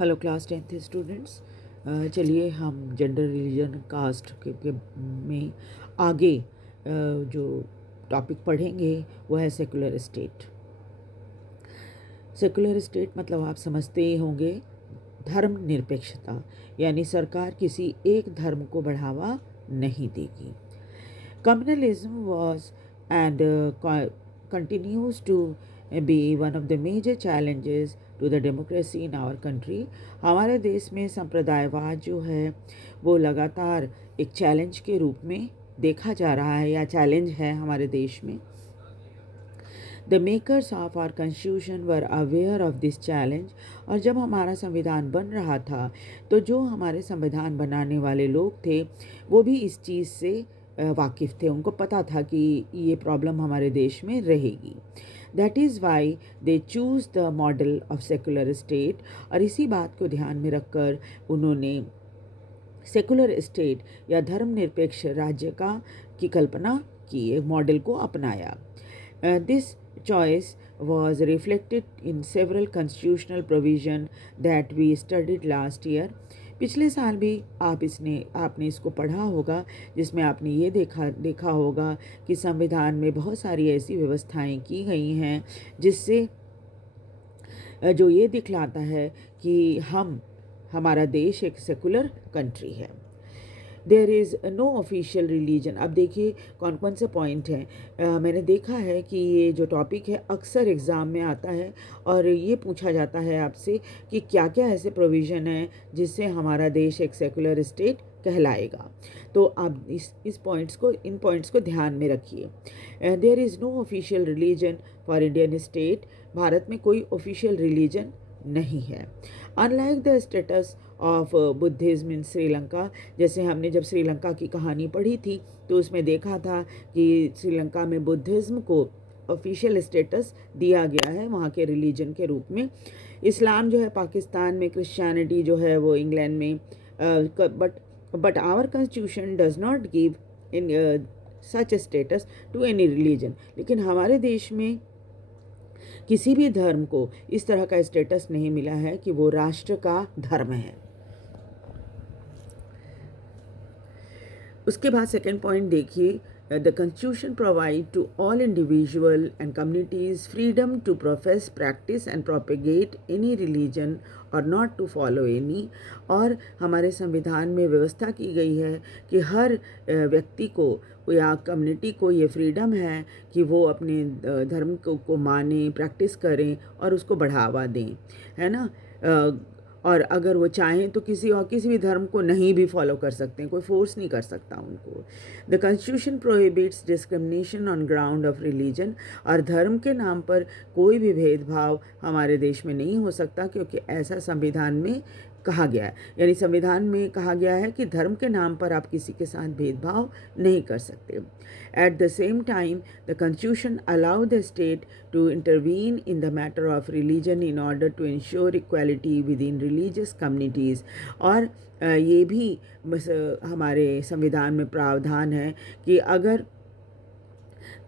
Hello class 10th students. चलिए हम gender religion caste के में आगे जो टॉपिक पढ़ेंगे वो है सेकुलर स्टेट। सेकुलर स्टेट मतलब आप समझते ही होंगे धर्म निरपेक्षता, यानी सरकार किसी एक धर्म को बढ़ावा नहीं देगी। Communalism was and continues to be one of the major challenges to the democracy in our country। हमारे देश में संप्रदायवाद जो है वो लगातार एक चैलेंज के रूप में देखा जा रहा है या चैलेंज है हमारे देश में। The makers of our constitution were aware of this challenge। और जब हमारा संविधान बन रहा था तो जो हमारे संविधान बनाने वाले लोग थे वो भी इस चीज़ से वाकिफ़ थे, उनको पता था कि ये प्रॉब्लम हमारे देश में रहेगी। That is why they choose the model of secular state. और इसी बात को ध्यान में रखकर उन्होंने सेकुलर स्टेट या धर्मनिरपेक्ष राज्य की कल्पना की, एक मॉडल को अपनाया। This choice was reflected in several constitutional provision that we studied last year। पिछले साल भी आपने इसको पढ़ा होगा, जिसमें आपने ये देखा होगा कि संविधान में बहुत सारी ऐसी व्यवस्थाएं की गई हैं जिससे जो ये दिखलाता है कि हमारा देश एक सेकुलर कंट्री है। There is no official religion. अब देखिए कौन कौन से पॉइंट हैं। मैंने देखा है कि ये जो टॉपिक है अक्सर एग्ज़ाम में आता है और ये पूछा जाता है आपसे कि क्या क्या ऐसे प्रोविज़न हैं जिससे हमारा देश एक सेकुलर स्टेट कहलाएगा। तो आप इन पॉइंट्स को ध्यान में रखिए। There is no official religion for Indian state. Bharat में कोई ऑफिशियल रिलीजन नहीं है। Unlike the status of Buddhism in Sri Lanka, जैसे हमने जब श्रीलंका की कहानी पढ़ी थी तो उसमें देखा था कि श्रीलंका में बुद्धिज़्म को ऑफिशियल स्टेटस दिया गया है वहाँ के रिलीजन के रूप में। इस्लाम जो है पाकिस्तान में, क्रिश्चियनिटी जो है वो इंग्लैंड में, but our constitution does not give in such status to any religion. लेकिन हमारे देश में किसी भी धर्म को इस तरह का स्टेटस नहीं मिला है कि वो राष्ट्र का धर्म है। उसके बाद सेकेंड पॉइंट देखिए, the constitution provide to all individual and communities freedom to profess, practice and propagate any religion और नॉट टू फॉलो एनी। और हमारे संविधान में व्यवस्था की गई है कि हर व्यक्ति को या कम्युनिटी को ये फ्रीडम है कि वो अपने धर्म को मानें, प्रैक्टिस करें और उसको बढ़ावा दें, है ना। और अगर वो चाहें तो किसी भी धर्म को नहीं भी फॉलो कर सकते हैं, कोई फोर्स नहीं कर सकता उनको। The constitution prohibits discrimination on ground of religion. और धर्म के नाम पर कोई भी भेदभाव हमारे देश में नहीं हो सकता, क्योंकि ऐसा संविधान में कहा गया है। यानी संविधान में कहा गया है कि धर्म के नाम पर आप किसी के साथ भेदभाव नहीं कर सकते। At the same time the constitution allow the state to intervene in the matter of religion in order to ensure equality within religious communities. और ये भी हमारे संविधान में प्रावधान है कि अगर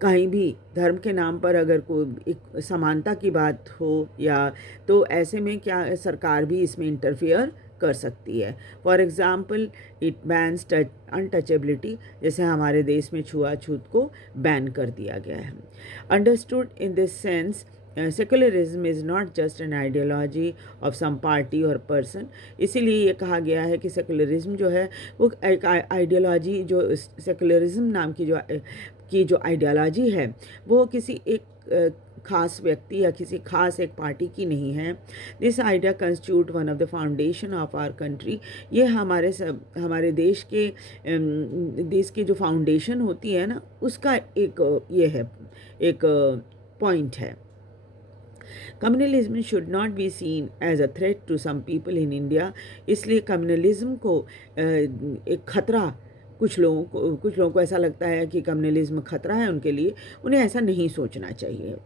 कहीं भी धर्म के नाम पर अगर कोई एक समानता की बात हो या तो ऐसे में क्या सरकार भी इसमें इंटरफियर कर सकती है। For example it bans untouchability, जैसे हमारे देश में छुआछूत को बैन कर दिया गया है। Understood in this sense secularism is not just an ideology of some party और पर्सन। इसीलिए ये कहा गया है कि सेकुलरिज्म जो है वो एक आइडियोलॉजी, जो सेकुलरिज्म नाम की जो आइडियोलॉजी है वो किसी एक खास व्यक्ति या किसी खास एक पार्टी की नहीं है। This idea constitute one of the foundation of our country. ये हमारे देश की जो फाउंडेशन होती है ना, उसका एक पॉइंट है। Communalism should not be seen as a threat to some people in India. इसलिए कम्युनलिज्म को एक खतरा, कुछ लोगों को ऐसा लगता है कि कम्युनलिज्म खतरा है उनके लिए, उन्हें ऐसा नहीं सोचना चाहिए।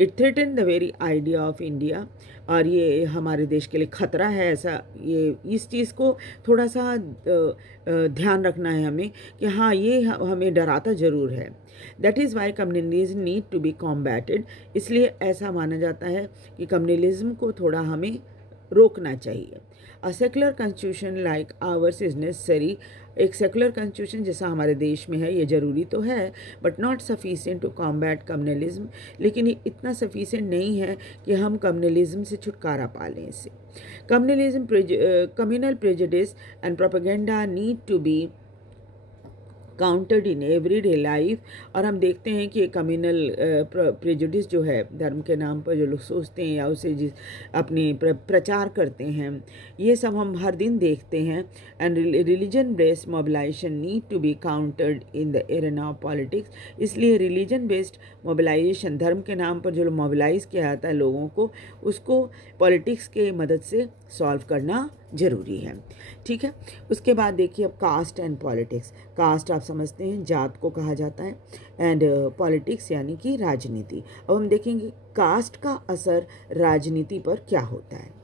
It threaten the very idea of India. और ये हमारे देश के लिए खतरा है, ऐसा ये इस चीज़ को थोड़ा सा ध्यान रखना है हमें कि हाँ ये हमें डराता ज़रूर है। That is why communalism need to be combated. इसलिए ऐसा माना जाता है कि कम्युनलिज्म को थोड़ा हमें रोकना चाहिए। A secular constitution like ours is necessary. एक सेकुलर कॉन्स्टिट्यूशन जैसा हमारे देश में है ये ज़रूरी तो है, but not sufficient to combat communalism. लेकिन ये इतना सफिशिएंट नहीं है कि हम कम्युनलिज्म से छुटकारा पा लें इससे। Communal prejudice and propaganda need to be countered in everyday life. और हम देखते हैं कि कम्युनल प्रेजुडिस जो है, धर्म के नाम पर जो लोग सोचते हैं या उसे अपनी प्रचार करते हैं, ये सब हम हर दिन देखते हैं। And religion based mobilisation need to be countered in the arena of politics. इसलिए रिलीजन बेस्ड मोबिलाइजेशन, धर्म के नाम पर जो मोबिलाइज किया जाता है लोगों को, उसको पॉलिटिक्स के मदद से सॉल्व करना ज़रूरी है। ठीक है, उसके बाद देखिए अब कास्ट एंड पॉलिटिक्स। कास्ट आप समझते हैं जात को कहा जाता है, एंड पॉलिटिक्स यानी कि राजनीति। अब हम देखेंगे कास्ट का असर राजनीति पर क्या होता है।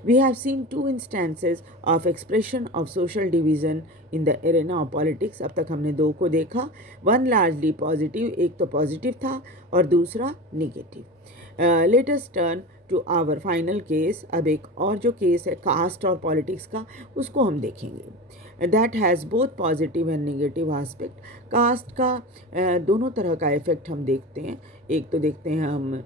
We have seen two instances of expression of social division in the arena of politics. अब तक हमने दो को देखा, one largely positive, एक तो पॉजिटिव था और दूसरा negative. Let us turn to our final case. अब एक और जो केस है कास्ट और पॉलिटिक्स का, उसको हम देखेंगे। That has both positive and negative aspect. Caste का दोनों तरह का इफेक्ट हम देखते हैं। एक तो देखते हैं हम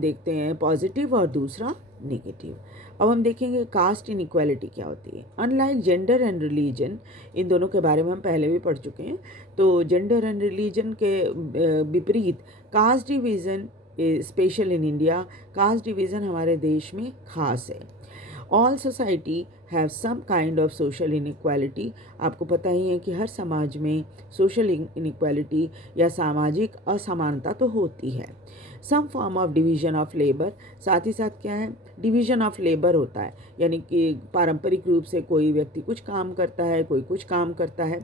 देखते हैं पॉजिटिव और दूसरा नेगेटिव। अब हम देखेंगे कास्ट इनइक्वालिटी क्या होती है। अनलाइक जेंडर एंड रिलीजन, इन दोनों के बारे में हम पहले भी पढ़ चुके हैं। तो जेंडर एंड रिलीजन के विपरीत caste division special in India, caste division हमारे देश में खास है। All society have some kind of social inequality. आपको पता ही है कि हर समाज में सोशल इनइक्वालिटी या सामाजिक असमानता तो होती है। Some form of division of labour, साथ ही साथ क्या है, डिवीजन ऑफ लेबर होता है, यानी कि पारंपरिक रूप से कोई व्यक्ति कुछ काम करता है, कोई कुछ काम करता है।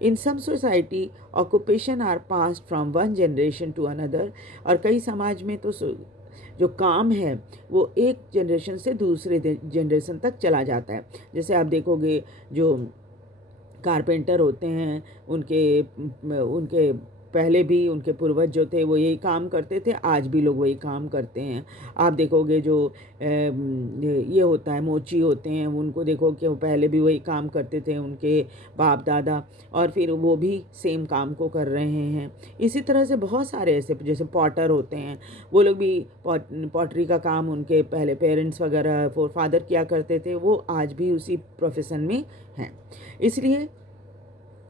In some society occupation are passed from one generation to another. और कई समाज में तो जो काम है वो एक जनरेशन से दूसरे जनरेशन तक चला जाता है। जैसे आप देखोगे जो कारपेंटर होते हैं, उनके पहले भी उनके पूर्वज जो थे वो यही काम करते थे, आज भी लोग वही काम करते हैं। आप देखोगे जो ये होता है मोची होते हैं, उनको देखो कि वो पहले भी वही काम करते थे, उनके बाप दादा, और फिर वो भी सेम काम को कर रहे हैं। इसी तरह से बहुत सारे ऐसे, जैसे पॉटर होते हैं, वो लोग भी पॉटरी का काम उनके पहले पेरेंट्स वगैरह फादर किया करते थे, वो आज भी उसी प्रोफेशन में हैं। इसलिए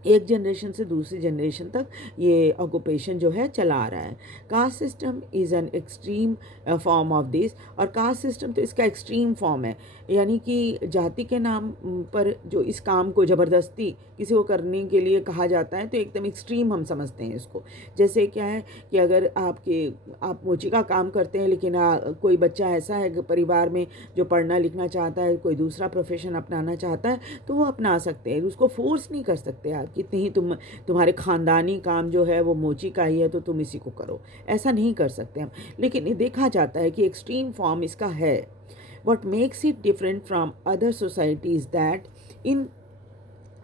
एक जनरेशन से दूसरी जनरेशन तक ये ऑक्यूपेशन जो है चला आ रहा है। Caste system is an extreme form of this. और कास्ट सिस्टम तो इसका एक्सट्रीम फॉर्म है, यानी कि जाति के नाम पर जो इस काम को ज़बरदस्ती किसी को करने के लिए कहा जाता है, तो एकदम एक्सट्रीम हम समझते हैं इसको। जैसे क्या है कि अगर आप मोची का काम करते हैं, लेकिन कोई बच्चा ऐसा है परिवार में जो पढ़ना लिखना चाहता है, कोई दूसरा प्रोफेशन अपनाना चाहता है, तो वो अपना सकते हैं, उसको फोर्स नहीं कर सकते आप कितनी ही तुम्हारे ख़ानदानी काम जो है वो मोची का ही है तो तुम इसी को करो, ऐसा नहीं कर सकते हम। लेकिन ये देखा जाता है कि एक्सट्रीम फॉर्म इसका है। What makes it different from other societies that in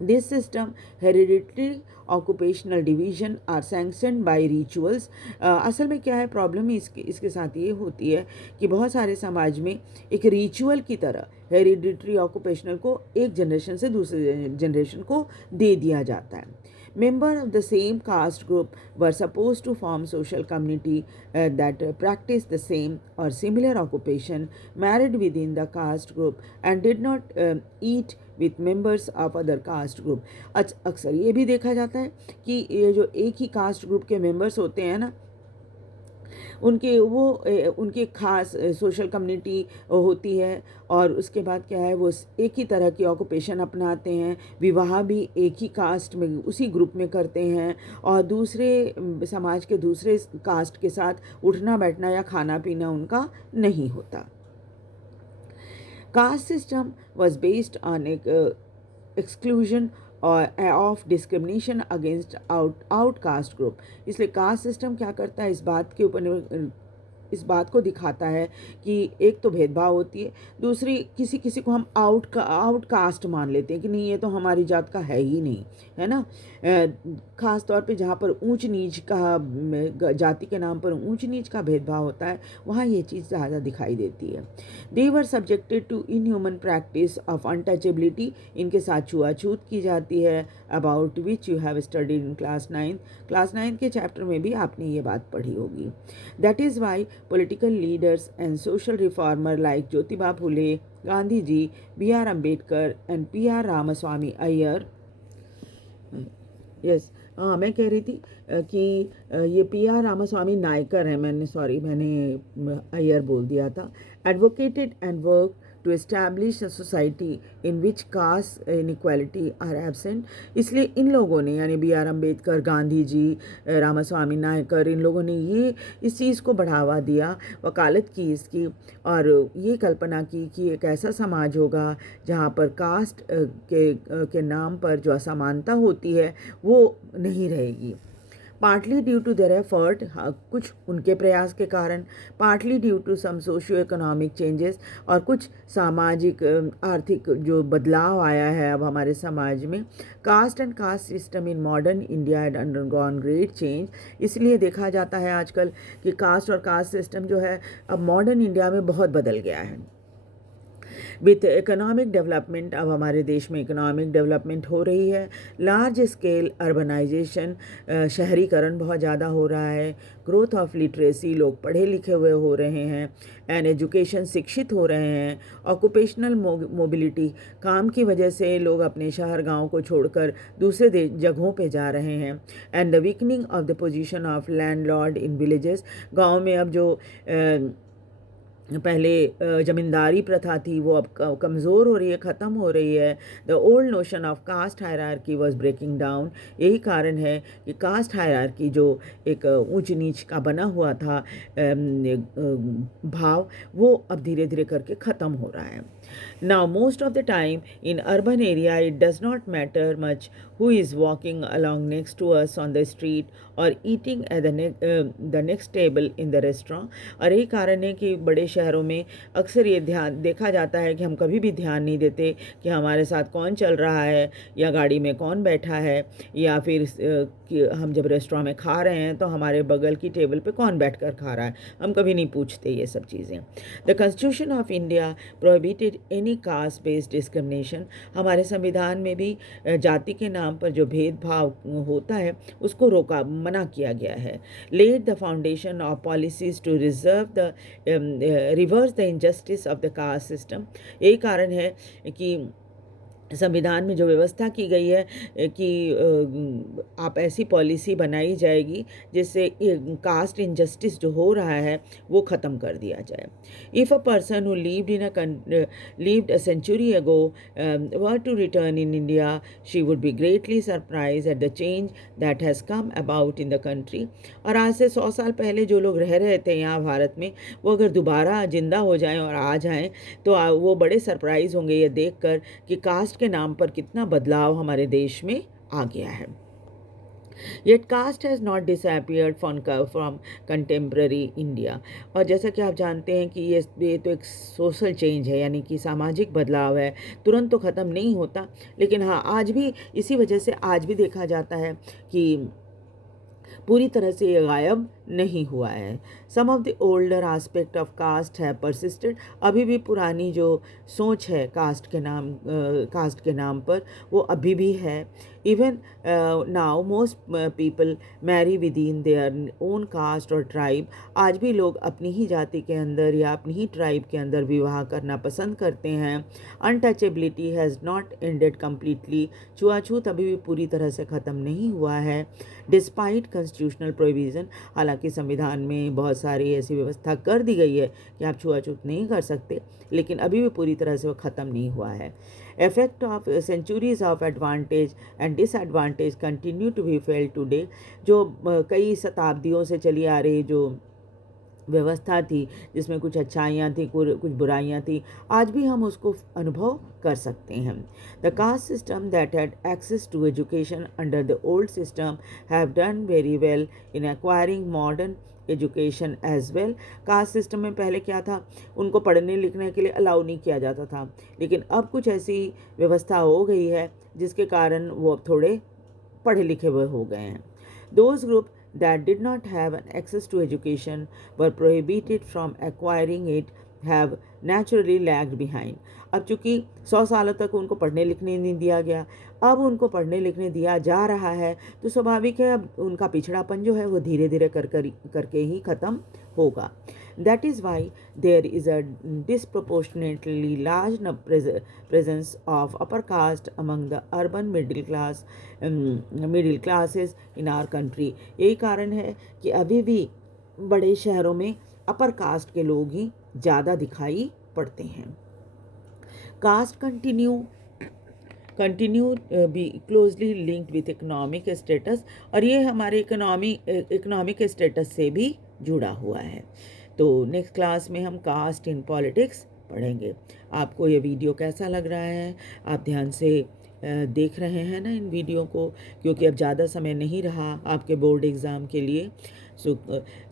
this system hereditary occupational division are sanctioned by rituals। असल में क्या है प्रॉब्लम इसके साथ ये होती है कि बहुत सारे समाज में एक रिचुअल की तरह हेरिडिटरी ऑक्यूपेशनल को एक जनरेशन से दूसरे जनरेशन को दे दिया जाता है। Members of the same caste group were supposed to form social community that practiced the same or similar occupation, married within the caste group, and did not eat with members of other caste group। अक्सर ये भी देखा जाता है कि ये जो एक ही कास्ट ग्रुप के मेंबर्स होते हैं ना, उनकी खास सोशल कम्युनिटी होती है, और उसके बाद क्या है वो एक ही तरह की ऑक्यूपेशन अपनाते हैं, विवाह भी एक ही कास्ट में उसी ग्रुप में करते हैं, और दूसरे समाज के दूसरे कास्ट के साथ उठना बैठना या खाना पीना उनका नहीं होता। Caste system was based on exclusion of discrimination against outcast group. इसलिए कास्ट सिस्टम क्या करता है, इस बात के ऊपर इस बात को दिखाता है कि एक तो भेदभाव होती है, दूसरी किसी किसी को हम आउटकास्ट मान लेते हैं कि नहीं ये तो हमारी जात का है ही नहीं, है ना। ख़ास तौर पे जहाँ पर ऊंच नीच का, जाति के नाम पर ऊंच नीच का भेदभाव होता है, वहाँ ये चीज़ ज़्यादा दिखाई देती है। They were subjected to inhuman practice of untouchability, इनके साथ छुआछूत की जाती है, about which you have studied in class 9 के चैप्टर में भी आपने ये बात पढ़ी होगी। That is why political leaders and social reformer like Jyotiba Phule, Gandhi ji, B.R. Ambedkar and P.R. Ramaswami Iyer, yes हाँ मैं कह रही थी कि ये P.R. रामास्वामी नायकर है, मैंने अय्यर बोल दिया था, advocated and work to establish a society in which caste inequality are absent. इसलिए इन लोगों ने यानी B.R. अम्बेडकर, गांधी जी, रामास्वामी नायकर, इन लोगों ने ये इस चीज़ को बढ़ावा दिया, वकालत की इसकी, और ये कल्पना की कि एक ऐसा समाज होगा जहाँ पर कास्ट के नाम पर जो असमानता होती है वो नहीं रहेगी। Partly due to their effort, कुछ उनके प्रयास के कारण, partly due to some socio economic changes, और कुछ सामाजिक आर्थिक जो बदलाव आया है अब हमारे समाज में। Caste and caste system in modern India had undergone great change. इसलिए देखा जाता है आजकल कि कास्ट और कास्ट सिस्टम जो है अब मॉडर्न इंडिया में बहुत बदल गया है। विथ इकोनॉमिक डेवलपमेंट, अब हमारे देश में इकोनॉमिक डेवलपमेंट हो रही है, लार्ज स्केल अर्बनाइजेशन, शहरीकरण बहुत ज़्यादा हो रहा है, ग्रोथ ऑफ लिटरेसी, लोग पढ़े लिखे हुए हो रहे हैं, एंड एजुकेशन, शिक्षित हो रहे हैं, ऑक्यूपेशनल मोबिलिटी, काम की वजह से लोग अपने शहर गांव को छोड़कर दूसरे जगहों पे जा रहे हैं, and the weakening of the position of landlord in villages, गांव में अब जो पहले ज़मींदारी प्रथा थी वो अब कमज़ोर हो रही है, ख़त्म हो रही है। The old notion of caste hierarchy was breaking down. यही कारण है कि कास्ट हायरार्की जो एक ऊंच नीच का बना हुआ था भाव, वो अब धीरे धीरे करके ख़त्म हो रहा है। Now, most of the time in urban area, it does not matter much who is walking along next to us on the street or eating at the next table in the restaurant। और यही कारण है कि बड़े शहरों में अक्सर ये ध्यान देखा जाता है कि हम कभी भी ध्यान नहीं देते कि हमारे साथ कौन चल रहा है, या गाड़ी में कौन बैठा है, या फिर कि हम जब रेस्टोरेंट में खा रहे हैं तो हमारे बगल की टेबल पे कौन बैठकर खा रहा है, हम कभी नहीं पूछते ये सब चीज़ें। The constitution of India prohibited any caste based discrimination. हमारे संविधान में भी जाति के नाम पर जो भेदभाव होता है उसको मना किया गया है। Led the foundation of policies to reverse the injustice of the caste system. यही कारण है कि संविधान में जो व्यवस्था की गई है कि आप ऐसी पॉलिसी बनाई जाएगी जिससे कास्ट इनजस्टिस जो हो रहा है वो ख़त्म कर दिया जाए। If a person who lived a century ago were to return in India, she would be greatly surprised at the change that has come about in the country। और आज से 100 साल पहले जो लोग रह रहे थे यहाँ भारत में, वो अगर दोबारा जिंदा हो जाएं और आ जाएं तो वो बड़े सरप्राइज़ होंगे ये देखकर कि कास्ट के नाम पर कितना बदलाव हमारे देश में आ गया है। Yet caste has not disappeared from contemporary India। और जैसा कि आप जानते हैं कि ये तो एक सोशल चेंज है, यानी कि सामाजिक बदलाव है, तुरंत तो ख़त्म नहीं होता, लेकिन हाँ आज भी इसी वजह से आज भी देखा जाता है कि पूरी तरह से ये गायब नहीं हुआ है। Some of the older aspect of caste है परसिस्टेड। अभी भी पुरानी जो सोच है कास्ट के नाम पर वो अभी भी है। Even now most people marry within their own caste और ट्राइब। आज भी लोग अपनी ही जाति के अंदर या अपनी ही ट्राइब के अंदर विवाह करना पसंद करते हैं। Untouchability has not ended completely. छुआछूत अभी भी पूरी तरह से ख़त्म नहीं हुआ है डिस्पाइट कॉन्स्टिट्यूशनल प्रोविज़न। हालांकि संविधान में बहुत सारी ऐसी व्यवस्था कर दी गई है कि आप छुआछूत नहीं कर सकते, लेकिन अभी भी पूरी तरह से वो ख़त्म नहीं हुआ है। Effect of centuries of advantage and disadvantage continue to be felt today. जो कई शताब्दियों से चली आ रही जो व्यवस्था थी जिसमें कुछ अच्छाइयाँ थी कुछ बुराइयाँ थी, आज भी हम उसको अनुभव कर सकते हैं। The caste system that had access to education under the old system have done very well in acquiring modern education as well. Caste system में पहले क्या था, उनको पढ़ने लिखने के लिए अलाउ नहीं किया जाता था, लेकिन अब कुछ ऐसी व्यवस्था हो गई है जिसके कारण वो अब थोड़े पढ़े लिखे हुए हो गए हैं। Those group that did not have an access to education were prohibited from acquiring it have naturally lagged behind। अब चूंकि 100 सालों तक उनको पढ़ने लिखने नहीं दिया गया, अब उनको पढ़ने लिखने दिया जा रहा है, तो स्वाभाविक है अब उनका पिछड़ापन जो है वो धीरे धीरे करके ही ख़त्म होगा। That is why there is a disproportionately large presence of upper caste among the urban middle classes in our country। यही कारण है कि अभी भी बड़े शहरों में अपर कास्ट के लोग ही ज़्यादा दिखाई पड़ते हैं। Caste continue be closely linked with economic status, और ये हमारे इकोनॉमिक स्टेटस से भी जुड़ा हुआ है। तो नेक्स्ट क्लास में हम कास्ट इन पॉलिटिक्स पढ़ेंगे। आपको ये वीडियो कैसा लग रहा है? आप ध्यान से देख रहे हैं ना इन वीडियो को, क्योंकि अब ज़्यादा समय नहीं रहा आपके बोर्ड एग्ज़ाम के लिए।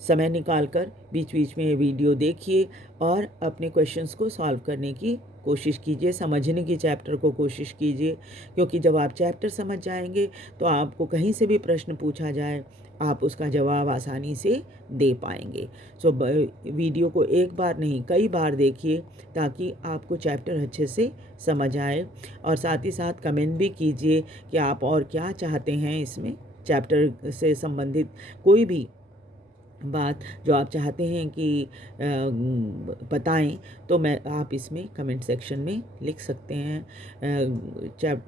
समय निकाल कर बीच बीच में ये वीडियो देखिए और अपने क्वेश्चंस को सॉल्व करने की कोशिश कीजिए, समझने की चैप्टर को कोशिश कीजिए, क्योंकि जब आप चैप्टर समझ जाएंगे तो आपको कहीं से भी प्रश्न पूछा जाए आप उसका जवाब आसानी से दे पाएंगे। वीडियो को एक बार नहीं कई बार देखिए ताकि आपको चैप्टर अच्छे से समझ आए, और साथ ही साथ कमेंट भी कीजिए कि आप और क्या चाहते हैं इसमें, चैप्टर से संबंधित कोई भी बात जो आप चाहते हैं कि बताएं, तो आप इसमें कमेंट सेक्शन में लिख सकते हैं।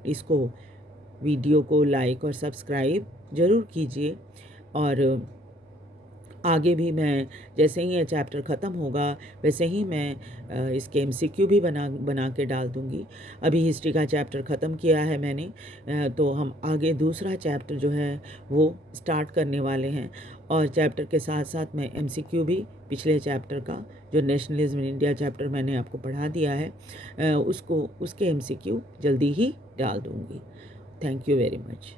इसको वीडियो को लाइक और सब्सक्राइब ज़रूर कीजिए, और आगे भी मैं जैसे ही ये चैप्टर ख़त्म होगा वैसे ही मैं इसके MCQ भी बना के डाल दूँगी। अभी हिस्ट्री का चैप्टर ख़त्म किया है मैंने, तो हम आगे दूसरा चैप्टर जो है वो स्टार्ट करने वाले हैं, और चैप्टर के साथ साथ मैं MCQ भी पिछले चैप्टर का जो नेशनलिज्म इन इंडिया चैप्टर मैंने आपको पढ़ा दिया है उसके MCQ जल्दी ही डाल दूँगी। Thank you very much.